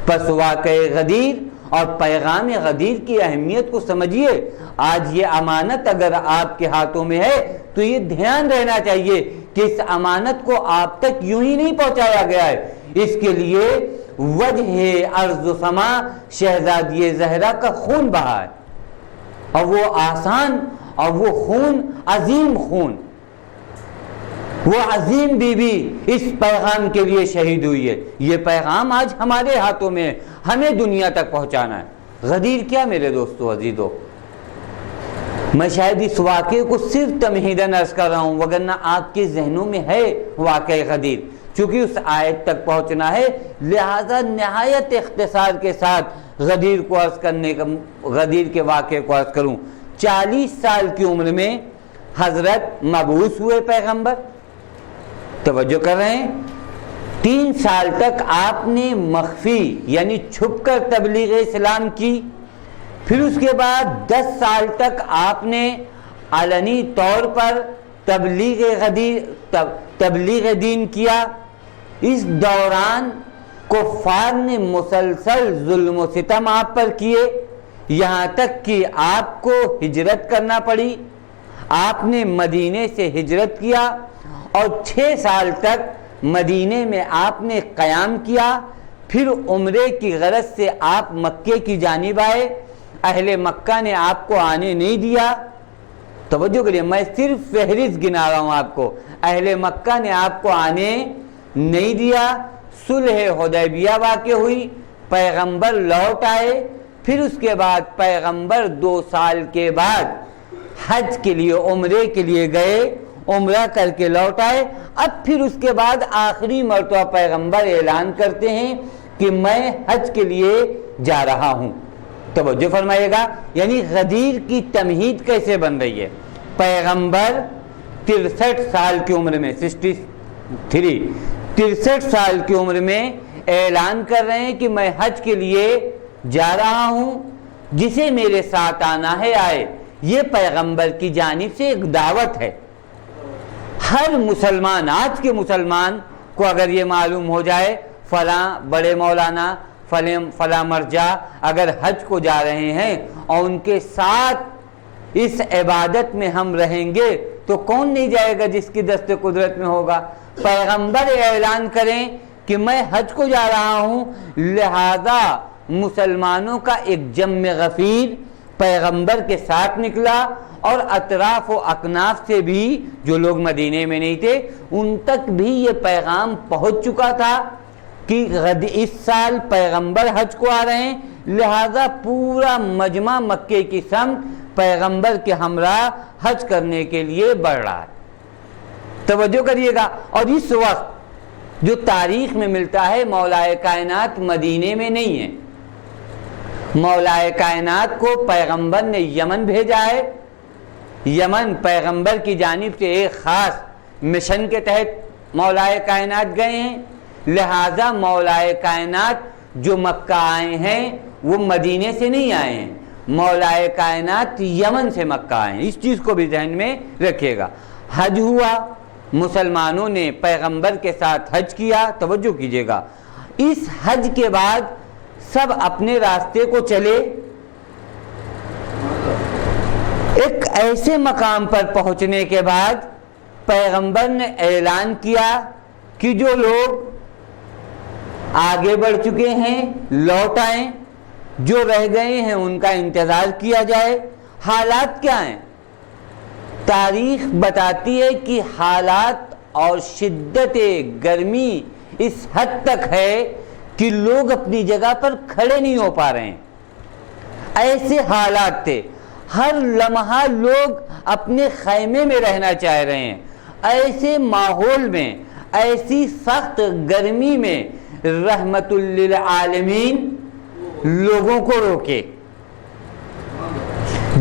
پس واقع غدیر اور پیغام غدیر کی اہمیت کو سمجھیے. آج یہ امانت اگر آپ کے ہاتھوں میں ہے تو یہ دھیان رہنا چاہیے کہ اس امانت کو آپ تک یوں ہی نہیں پہنچایا گیا ہے. اس کے لیے وجہ ارض و سما شہزادی زہرا کا خون بہا ہے، اور وہ آسان اور وہ خون عظیم خون، وہ عظیم بی بی اس پیغام کے لیے شہید ہوئی ہے. یہ پیغام آج ہمارے ہاتھوں میں ہے، ہمیں دنیا تک پہنچانا ہے. غدیر کیا میرے دوستو عزیزو، میں شاید اس واقعے کو صرف تمہیداً عرض کر رہا ہوں، وگرنہ آپ کے ذہنوں میں ہے واقع غدیر. چونکہ اس آیت تک پہنچنا ہے لہذا نہایت اختصار کے ساتھ غدیر کو عرض کرنے کا، غدیر کے واقعے کو عرض کروں. 40 سال کی عمر میں حضرت مبعوث ہوئے پیغمبر. توجہ کر رہے ہیں. 3 سال تک آپ نے مخفی یعنی چھپ کر تبلیغ اسلام کی. پھر اس کے بعد 10 سال تک آپ نے علنی طور پر تبلیغ دین کیا. اس دوران کفار نے مسلسل ظلم و ستم آپ پر کیے، یہاں تک کہ آپ کو ہجرت کرنا پڑی. آپ نے مدینے سے ہجرت کیا اور 6 سال تک مدینے میں آپ نے قیام کیا. پھر عمرے کی غرض سے آپ مکے کی جانب آئے. اہل مکہ نے آپ کو آنے نہیں دیا. توجہ کریے، میں صرف فہرست گنا رہا ہوں آپ کو. اہل مکہ نے آپ کو آنے نہیں دیا. صلح حدیبیہ واقع ہوئی، پیغمبر لوٹ آئے. پھر اس کے بعد پیغمبر 2 سال کے بعد حج کے لیے عمرے کے لیے گئے، عمرہ کر کے لوٹ آئے. اب پھر اس کے بعد آخری مرتبہ پیغمبر اعلان کرتے ہیں کہ میں حج کے لیے جا رہا ہوں. توجہ فرمائیے گا. یعنی غدیر کی تمہید کیسے بن رہی ہے. پیغمبر 63 سال کی عمر میں 63 سال کی عمر میں اعلان کر رہے ہیں کہ میں حج کے لیے جا رہا ہوں، جسے میرے ساتھ آنا ہے آئے۔ یہ پیغمبر کی جانب سے ایک دعوت ہے۔ ہر مسلمان، آج کے مسلمان کو اگر یہ معلوم ہو جائے فلاں بڑے مولانا فلاں مرجع اگر حج کو جا رہے ہیں اور ان کے ساتھ اس عبادت میں ہم رہیں گے تو کون نہیں جائے گا جس کی دست قدرت میں ہوگا۔ پیغمبر اعلان کریں کہ میں حج کو جا رہا ہوں، لہذا مسلمانوں کا ایک جم غفیر پیغمبر کے ساتھ نکلا، اور اطراف و اکناف سے بھی جو لوگ مدینے میں نہیں تھے ان تک بھی یہ پیغام پہنچ چکا تھا کہ اس سال پیغمبر حج کو آ رہے ہیں، لہذا پورا مجمع مکے کی سمت پیغمبر کے ہمراہ حج کرنے کے لیے بڑھ رہا ہے۔ توجہ کریے گا۔ اور اس وقت جو تاریخ میں ملتا ہے مولا کائنات مدینے میں نہیں ہے، مولا کائنات کو پیغمبر نے یمن بھیجا ہے۔ یمن پیغمبر کی جانب سے ایک خاص مشن کے تحت مولا کائنات گئے ہیں، لہذا مولا کائنات جو مکہ آئے ہیں وہ مدینے سے نہیں آئے ہیں، مولا کائنات یمن سے مکہ آئے ہیں۔ اس چیز کو بھی ذہن میں رکھیے گا۔ حج ہوا، مسلمانوں نے پیغمبر کے ساتھ حج کیا۔ توجہ کیجیے گا، اس حج کے بعد سب اپنے راستے کو چلے۔ ایک ایسے مقام پر پہنچنے کے بعد پیغمبر نے اعلان کیا کہ جو لوگ آگے بڑھ چکے ہیں لوٹ آئیں، جو رہ گئے ہیں ان کا انتظار کیا جائے۔ حالات کیا ہیں؟ تاریخ بتاتی ہے کہ حالات اور شدت گرمی اس حد تک ہے کہ لوگ اپنی جگہ پر کھڑے نہیں ہو پا رہے ہیں۔ ایسے حالات تھے، ہر لمحہ لوگ اپنے خیمے میں رہنا چاہ رہے ہیں۔ ایسے ماحول میں، ایسی سخت گرمی میں رحمت للعالمین لوگوں کو روکے،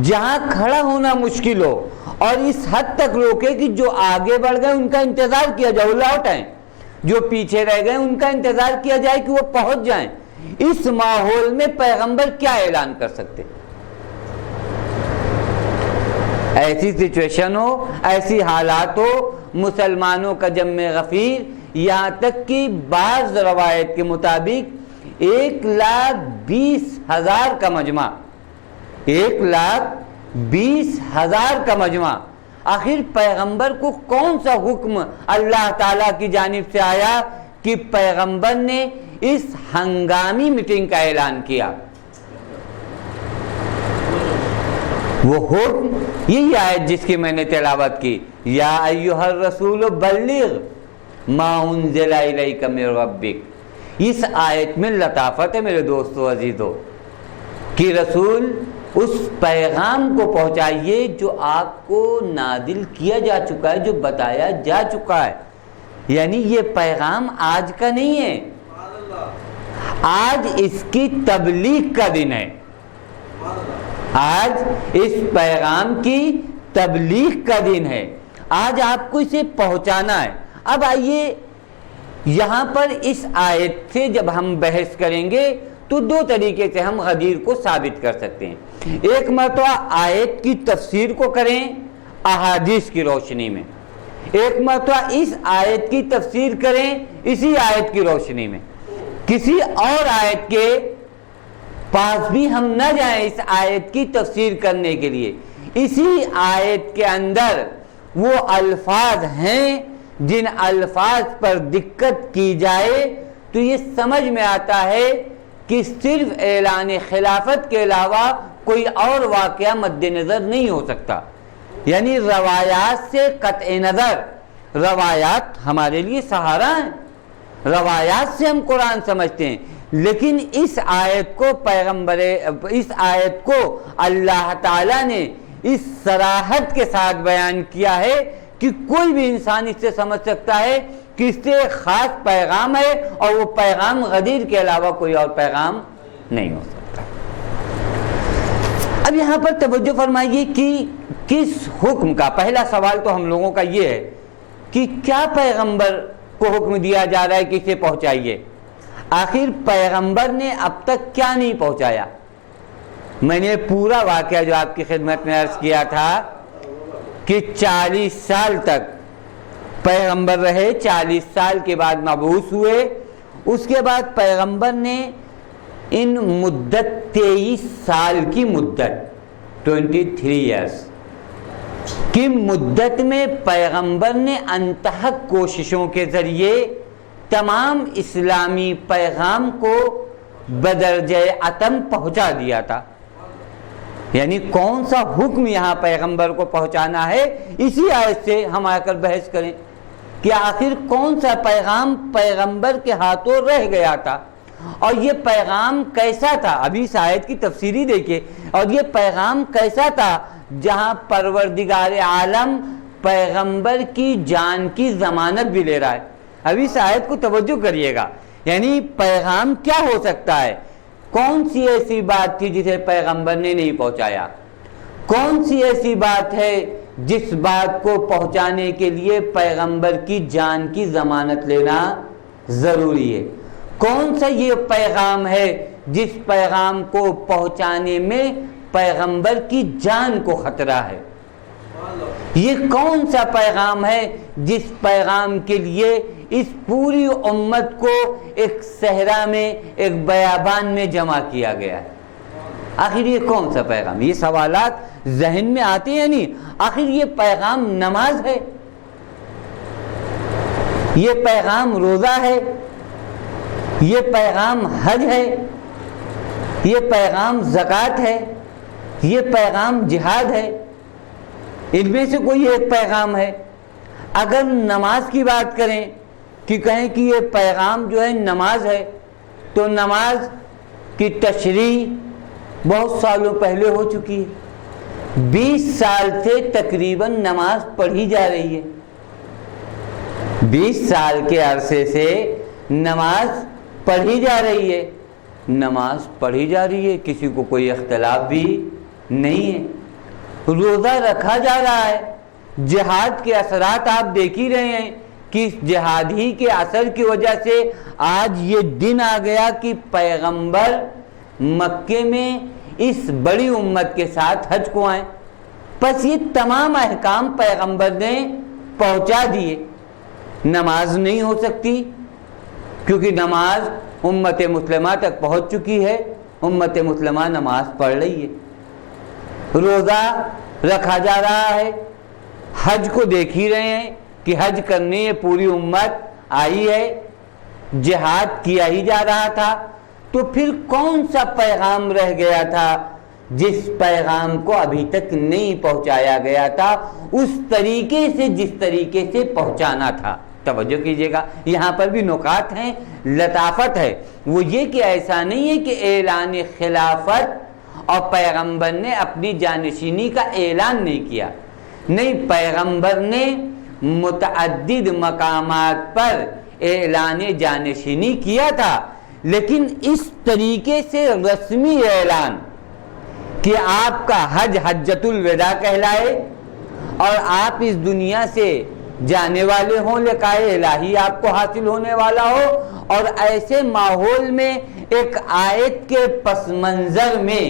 جہاں کھڑا ہونا مشکل ہو، اور اس حد تک روکے کہ جو آگے بڑھ گئے ان کا انتظار کیا جائے، وہ لوٹ آئیں، جو پیچھے رہ گئے ان کا انتظار کیا جائے کہ وہ پہنچ جائیں۔ اس ماحول میں پیغمبر کیا اعلان کر سکتے؟ ایسی سچویشن ہو، ایسی حالات ہو، مسلمانوں کا جم غفیر، یہاں تک کہ بعض روایت کے مطابق 1,20,000 کا مجمع، 1,20,000 کا مجمع۔ آخر پیغمبر کو کون سا حکم اللہ تعالیٰ کی جانب سے آیا کہ پیغمبر نے اس ہنگامی میٹنگ کا اعلان کیا؟ وہ حکم یہی آیت جس کی میں نے تلاوت کی، یا ایھا الرسول بلغ ما انزل الیک من ربک۔ اس آیت میں لطافت ہے میرے دوستو عزیزو، کہ رسول اس پیغام کو پہنچائیے جو آپ کو نازل کیا جا چکا ہے، جو بتایا جا چکا ہے۔ یعنی یہ پیغام آج کا نہیں ہے، آج اس کی تبلیغ کا دن ہے، آج اس پیغام کی تبلیغ کا دن ہے، آج آپ کو اسے پہنچانا ہے۔ اب آئیے یہاں پر اس آیت سے جب ہم بحث کریں گے تو دو طریقے سے ہم غدیر کو ثابت کر سکتے ہیں۔ ایک مرتبہ آیت کی تفسیر کو کریں احادیث کی روشنی میں، ایک مرتبہ اس آیت کی تفسیر کریں اسی آیت کی روشنی میں۔ کسی اور آیت کے پاس بھی ہم نہ جائیں اس آیت کی تفسیر کرنے کے لیے، اسی آیت کے اندر وہ الفاظ ہیں جن الفاظ پر دقت کی جائے تو یہ سمجھ میں آتا ہے کہ صرف اعلان خلافت کے علاوہ کوئی اور واقعہ مد نظر نہیں ہو سکتا۔ یعنی روایات سے قطع نظر، روایات ہمارے لیے سہارا ہیں، روایات سے ہم قرآن سمجھتے ہیں، لیکن اس آیت کو اللہ تعالیٰ نے اس صراحت کے ساتھ بیان کیا ہے کہ کوئی بھی انسان اس سے سمجھ سکتا ہے کہ اس سے ایک خاص پیغام ہے، اور وہ پیغام غدیر کے علاوہ کوئی اور پیغام نہیں ہو سکتا۔ اب یہاں پر توجہ فرمائیے کہ کس حکم کا، پہلا سوال تو ہم لوگوں کا یہ ہے کہ کیا پیغمبر کو حکم دیا جا رہا ہے کہ اسے پہنچائیے؟ آخر پیغمبر نے اب تک کیا نہیں پہنچایا؟ میں نے پورا واقعہ جو آپ کی خدمت میں عرض کیا تھا کہ 40 سال تک پیغمبر رہے، 40 سال کے بعد مبعوث ہوئے، اس کے بعد پیغمبر نے ان مدت 23 سال کی مدت 23 ایئرس کی مدت میں پیغمبر نے انتہک کوششوں کے ذریعے تمام اسلامی پیغام کو بدرجہ اتم پہنچا دیا تھا۔ یعنی کون سا حکم یہاں پیغمبر کو پہنچانا ہے، اسی آیت سے ہم آ کر بحث کریں کہ آخر کون سا پیغام پیغمبر کے ہاتھوں رہ گیا تھا، اور یہ پیغام کیسا تھا؟ ابھی اس آیت کی تفسیری دیکھیے، اور یہ پیغام کیسا تھا جہاں پروردگار عالم پیغمبر کی جان کی ضمانت بھی لے رہا ہے۔ ابھی اس آیت کو توجہ کریے گا، یعنی پیغام کیا ہو سکتا ہے؟ کون سی ایسی بات تھی جسے پیغمبر نے نہیں پہنچایا؟ کون سی ایسی بات ہے جس بات کو پہنچانے کے لیے پیغمبر کی جان کی ضمانت لینا ضروری ہے؟ کون سا یہ پیغام ہے جس پیغام کو پہنچانے میں پیغمبر کی جان کو خطرہ ہے؟ یہ کون سا پیغام ہے جس پیغام کے لیے اس پوری امت کو ایک صحرا میں، ایک بیابان میں جمع کیا گیا ہے؟ آخر یہ کون سا پیغام؟ یہ سوالات ذہن میں آتے ہیں نہیں؟ آخر یہ پیغام نماز ہے، یہ پیغام روزہ ہے، یہ پیغام حج ہے، یہ پیغام زکوٰۃ ہے، یہ پیغام جہاد ہے، ان میں سے کوئی ایک پیغام ہے؟ اگر نماز کی بات کریں کہ کہیں کہ یہ پیغام جو ہے نماز ہے، تو نماز کی تشریح بہت سالوں پہلے ہو چکی ہے، 20 سال سے تقریباً نماز پڑھی جا رہی ہے، 20 سال کے عرصے سے نماز پڑھی جا رہی ہے، نماز پڑھی جا رہی ہے، کسی کو کوئی اختلاف بھی نہیں ہے، روزہ رکھا جا رہا ہے، جہاد کے اثرات آپ دیکھ ہی رہے ہیں کہ جہاد ہی کے اثر کی وجہ سے آج یہ دن آ گیا کہ پیغمبر مکے میں اس بڑی امت کے ساتھ حج کو آئیں۔ پس یہ تمام احکام پیغمبر نے پہنچا دیے۔ نماز نہیں ہو سکتی کیونکہ نماز امت مسلمہ تک پہنچ چکی ہے، امت مسلمہ نماز پڑھ رہی ہے، روزہ رکھا جا رہا ہے، حج کو دیکھ ہی رہے ہیں کہ حج کرنے یہ پوری امت آئی ہے، جہاد کیا ہی جا رہا تھا، تو پھر کون سا پیغام رہ گیا تھا جس پیغام کو ابھی تک نہیں پہنچایا گیا تھا اس طریقے سے جس طریقے سے پہنچانا تھا؟ توجہ کیجئے گا، یہاں پر بھی نکات ہیں، لطافت ہے۔ وہ یہ کہ ایسا نہیں ہے کہ اعلان خلافت اور پیغمبر نے اپنی جانشینی کا اعلان نہیں کیا، نہیں، پیغمبر نے متعدد مقامات پر اعلان جانشینی کیا تھا، لیکن اس طریقے سے رسمی اعلان کہ آپ کا حج حجۃ الوداع کہلائے اور آپ اس دنیا سے جانے والے ہوں، لقاء الہی آپ کو حاصل ہونے والا ہو، اور ایسے ماحول میں ایک آیت کے پس منظر میں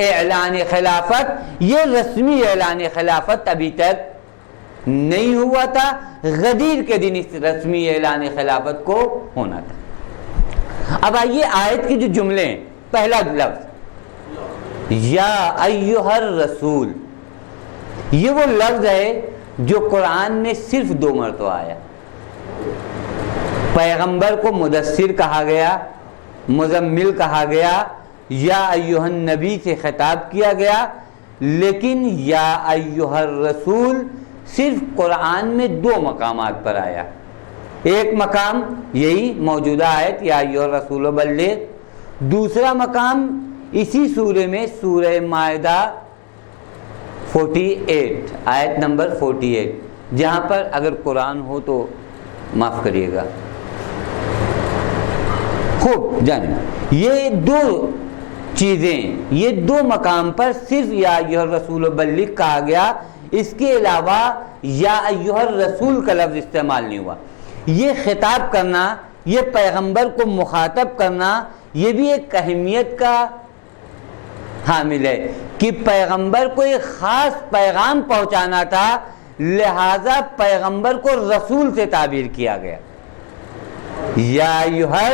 اعلان خلافت، یہ رسمی اعلان خلافت ابھی تک نہیں ہوا تھا، غدیر کے دن اس رسمی اعلان خلافت کو ہونا تھا۔ اب آئیے آیت کے جو جملے ہیں، پہلا لفظ یا ایھا الرسول، یہ وہ لفظ ہے جو قرآن میں صرف 2 مرتبہ آیا۔ پیغمبر کو مدثر کہا گیا، مزمل کہا گیا، یا ایھا النبی سے خطاب کیا گیا، لیکن یا ایھا الرسول صرف قرآن میں 2 مقامات پر آیا۔ ایک مقام یہی موجودہ آیت یا ایھا الرسول بلغ، دوسرا مقام اسی سورہ میں سورہ مائدہ 48 آیت نمبر 48، جہاں پر اگر قرآن ہو تو معاف کریے گا۔ خوب جانیں، یہ 2 چیزیں، یہ دو مقام پر صرف یا ایھا الرسول بلغ کہا گیا، اس کے علاوہ یا ایھا الرسول کا لفظ استعمال نہیں ہوا۔ یہ خطاب کرنا، یہ پیغمبر کو مخاطب کرنا، یہ بھی ایک اہمیت کا حامل ہے کہ پیغمبر کو ایک خاص پیغام پہنچانا تھا، لہذا پیغمبر کو رسول سے تعبیر کیا گیا۔ یا ایھا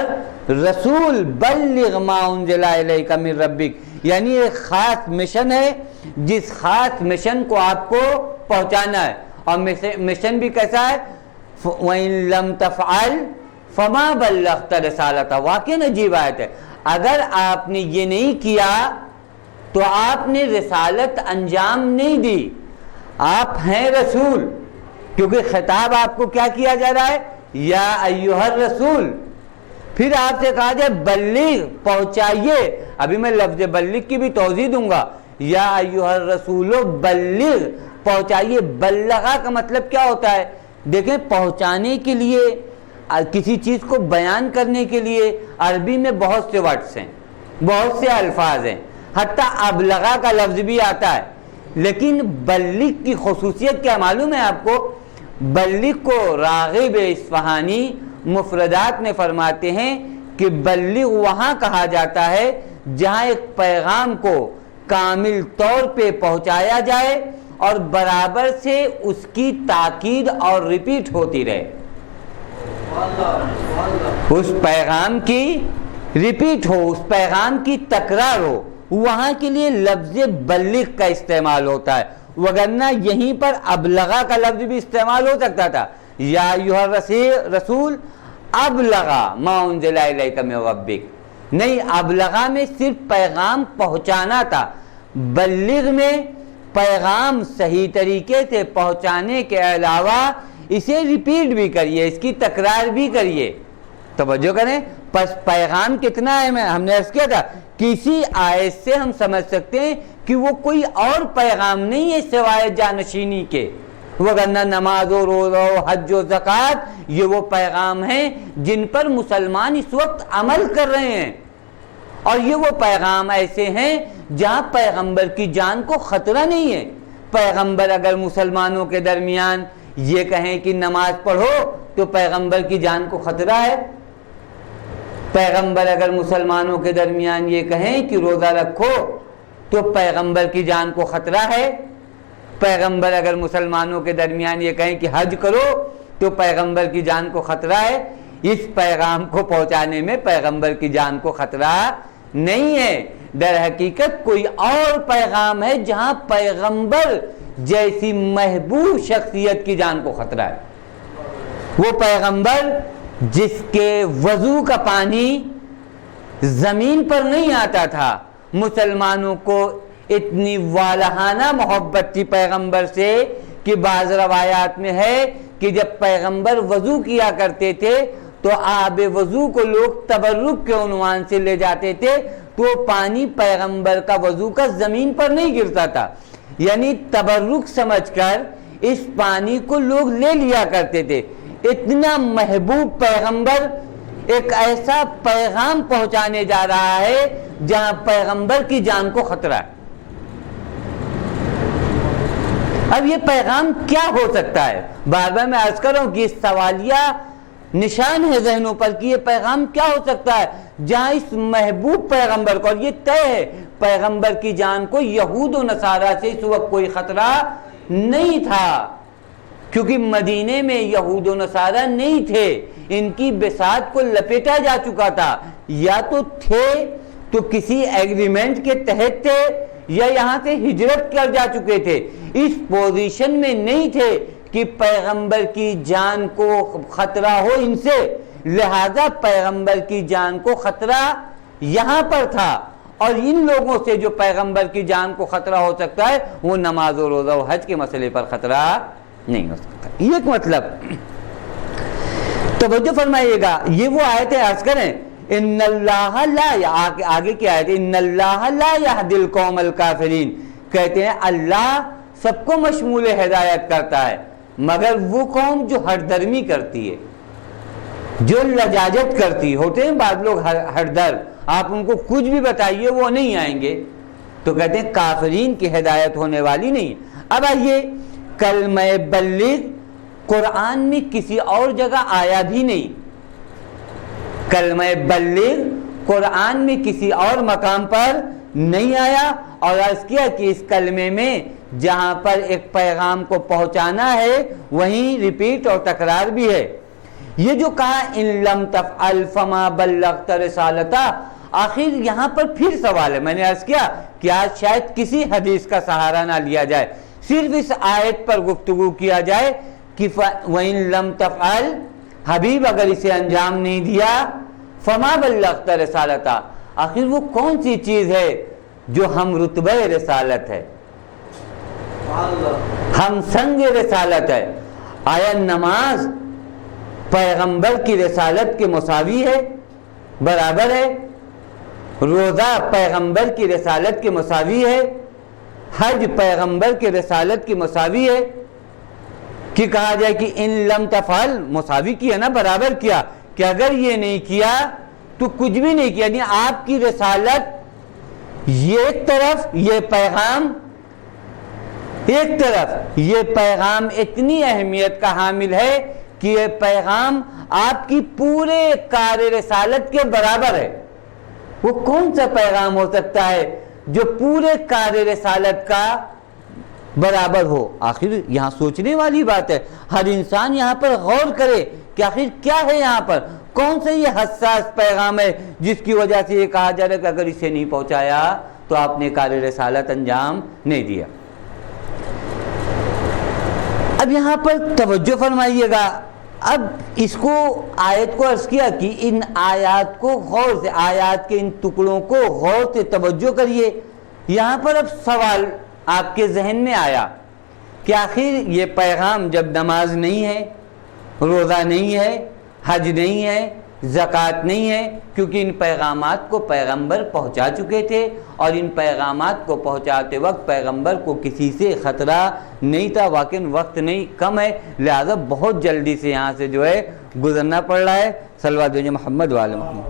الرسول بلغ ما انزل الیک من ربک، یعنی ایک خاص مشن ہے جس خاص مشن کو آپ کو پہنچانا ہے، اور مشن بھی کیسا ہے؟ وَإِن لَمْ تَفْعَلْ فَمَا بَلَّغْتَ رِسَالَتَهُ۔ واقعی عجیب آیت ہے، اگر آپ نے یہ نہیں کیا تو آپ نے رسالت انجام نہیں دی، آپ ہیں رسول، کیونکہ خطاب آپ کو کیا کیا جا رہا ہے؟ یا ایھا الرسول۔ پھر آپ سے کہا جائے بلغ، پہنچائیے، ابھی میں لفظ بلغ کی بھی توضیح دوں گا۔ یا ایھا الرسول بلغ، پہنچائیے۔ بلغا کا مطلب کیا ہوتا ہے؟ دیکھیں، پہنچانے کے لیے، کسی چیز کو بیان کرنے کے لیے عربی میں بہت سے ورڈز ہیں، بہت سے الفاظ ہیں، حتیٰ ابلغا کا لفظ بھی آتا ہے، لیکن بلغ کی خصوصیت کیا معلوم ہے آپ کو؟ بلغ کو راغب اصفہانی مفردات میں فرماتے ہیں کہ بلغ وہاں کہا جاتا ہے جہاں ایک پیغام کو کامل طور پہ پہنچایا جائے اور برابر سے اس کی تاکید اور ریپیٹ ہوتی رہے، اس پیغام کی ریپیٹ ہو، اس پیغام کی تکرار ہو، وہاں کے لیے لفظ بلغ کا استعمال ہوتا ہے، وگرنہ یہیں پر ابلغا کا لفظ بھی استعمال ہو سکتا تھا۔ یا ایھا الرسول ابلغا ما انزل الیک من ربک، نہیں، ابلغا میں صرف پیغام پہنچانا تھا، بلغ میں پیغام صحیح طریقے سے پہنچانے کے علاوہ اسے ریپیٹ بھی کریے، اس کی تکرار بھی کریے۔ توجہ کریں، پس پیغام کتنا ہے؟ ہم نے عرض کیا تھا، کسی آیت سے ہم سمجھ سکتے ہیں کہ وہ کوئی اور پیغام نہیں ہے سوائے جانشینی کے، وگرنہ نماز و روزہ و حج و زکوٰۃ یہ وہ پیغام ہیں جن پر مسلمان اس وقت عمل کر رہے ہیں، اور یہ وہ پیغام ایسے ہیں جہاں پیغمبر کی جان کو خطرہ نہیں ہے۔ پیغمبر اگر مسلمانوں کے درمیان یہ کہیں کہ نماز پڑھو تو پیغمبر کی جان کو خطرہ ہے، پیغمبر اگر مسلمانوں کے درمیان یہ کہیں کہ روزہ رکھو تو پیغمبر کی جان کو خطرہ ہے، پیغمبر اگر مسلمانوں کے درمیان یہ کہیں کہ حج کرو تو پیغمبر کی جان کو خطرہ ہے۔ اس پیغام کو پہنچانے میں پیغمبر کی جان کو خطرہ نہیں ہے، در حقیقت کوئی اور پیغام ہے جہاں پیغمبر جیسی محبوب شخصیت کی جان کو خطرہ ہے۔ وہ پیغمبر جس کے وضو کا پانی زمین پر نہیں آتا تھا، مسلمانوں کو اتنی والہانہ محبت تھی پیغمبر سے کہ بعض روایات میں ہے کہ جب پیغمبر وضو کیا کرتے تھے تو آب وضو کو لوگ تبرک کے عنوان سے لے جاتے تھے، تو پانی پیغمبر کا وضو کا زمین پر نہیں گرتا تھا، یعنی تبرک سمجھ کر اس پانی کو لوگ لے لیا کرتے تھے۔ اتنا محبوب پیغمبر ایک ایسا پیغام پہنچانے جا رہا ہے جہاں پیغمبر کی جان کو خطرہ ہے۔ اب یہ پیغام کیا ہو سکتا ہے؟ بار بار میں عرض کر رہا ہوں کہ اس سوالیہ نشان ہے ذہنوں پر کہ یہ پیغام کیا ہو سکتا ہے جہاں اس محبوب پیغمبر کو، اور یہ طے ہے پیغمبر کی جان کو یہود و نصارہ سے اس وقت کوئی خطرہ نہیں تھا، کیونکہ مدینے میں یہود و نصارہ نہیں تھے، ان کی بساط کو لپیٹا جا چکا تھا، یا تو تھے تو کسی ایگریمنٹ کے تحت تھے یا یہاں سے ہجرت کر جا چکے تھے، اس پوزیشن میں نہیں تھے کہ پیغمبر کی جان کو خطرہ ہو ان سے، لہذا پیغمبر کی جان کو خطرہ یہاں پر تھا، اور ان لوگوں سے جو پیغمبر کی جان کو خطرہ ہو سکتا ہے وہ نماز و روزہ و حج کے مسئلے پر خطرہ نہیں ہو سکتا۔ یہ ایک مطلب، توجہ فرمائیے گا، یہ وہ آیتیں عرض کریں، ان اللہ لا، آگے کیا آیت، ان اللہ لا یہدی القوم الکافرین، کہتے ہیں اللہ سب کو مشمول ہدایت کرتا ہے مگر وہ قوم جو ہر درمی کرتی ہے، جو لجاجت کرتی، ہوتے ہیں بعض لوگ ہر در، آپ ان کو کچھ بھی بتائیے وہ نہیں آئیں گے. تو کہتے ہیں کافرین کی ہدایت ہونے والی نہیں. اب آئیے کلمہ بلغ قرآن میں کسی اور جگہ آیا بھی نہیں. کلمہ بلغ قرآن میں کسی اور مقام پر نہیں آیا. اور عرض کیا کہ اس کلمے میں جہاں پر ایک پیغام کو پہنچانا ہے وہیں ریپیٹ اور تکرار بھی ہے. یہ جو کہا ان لم تفعل فما بلغت رسالتہ، آخر یہاں پر پھر سوال ہے. میں نے عرض کیا کہ آج شاید کسی حدیث کا سہارا نہ لیا جائے، صرف اس آیت پر گفتگو کیا جائے کہ وَإِن لَمْ تَفْعَلْ، حبیب اگر اسے انجام نہیں دیا، فما بلغت رسالتہ، آخر وہ کون سی چیز ہے جو ہم رتبہ رسالت ہے، ہم سنگ رسالت ہے؟ آیا نماز پیغمبر کی رسالت کے مساوی ہے، برابر ہے؟ روزہ پیغمبر کی رسالت کے مساوی ہے؟ حج پیغمبر کی رسالت کی مساوی ہے؟ کہ کہا جائے کہ ان لم تفعل مساوی کیا نا، برابر کیا، کہ اگر یہ نہیں کیا تو کچھ بھی نہیں کیا. یعنی آپ کی رسالت یہ ایک طرف، یہ پیغام ایک طرف، یہ پیغام اتنی اہمیت کا حامل ہے کہ یہ پیغام آپ کی پورے کار رسالت کے برابر ہے. وہ کون سا پیغام ہو سکتا ہے جو پورے کار رسالت کا برابر ہو؟ آخر یہاں سوچنے والی بات ہے. ہر انسان یہاں پر غور کرے کہ آخر کیا ہے یہاں پر، کون سا یہ حساس پیغام ہے جس کی وجہ سے یہ کہا جا رہا ہے کہ اگر اسے نہیں پہنچایا تو آپ نے کار رسالت انجام نہیں دیا. اب یہاں پر توجہ فرمائیے گا. اب اس کو آیت کو عرض کیا کہ ان آیات کو غور سے، آیات کے ان ٹکڑوں کو غور سے توجہ کریے. یہاں پر اب سوال آپ کے ذہن میں آیا کہ آخر یہ پیغام جب نماز نہیں ہے، روزہ نہیں ہے، حج نہیں ہے، زکوٰۃ نہیں ہے، کیونکہ ان پیغامات کو پیغمبر پہنچا چکے تھے اور ان پیغامات کو پہنچاتے وقت پیغمبر کو کسی سے خطرہ نہیں تھا. واقعی وقت نہیں، کم ہے، لہذا بہت جلدی سے یہاں سے جو ہے گزرنا پڑ رہا ہے. صلوات بھیجیں محمد وآل محمد.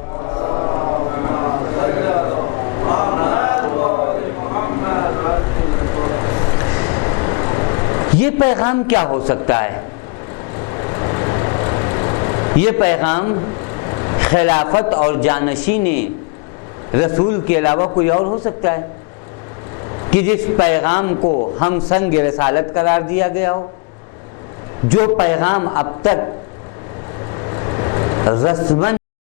یہ پیغام کیا ہو سکتا ہے؟ یہ پیغام خلافت اور جانشین رسول کے علاوہ کوئی اور ہو سکتا ہے کہ جس پیغام کو ہم سنگ رسالت قرار دیا گیا ہو، جو پیغام اب تک رسماً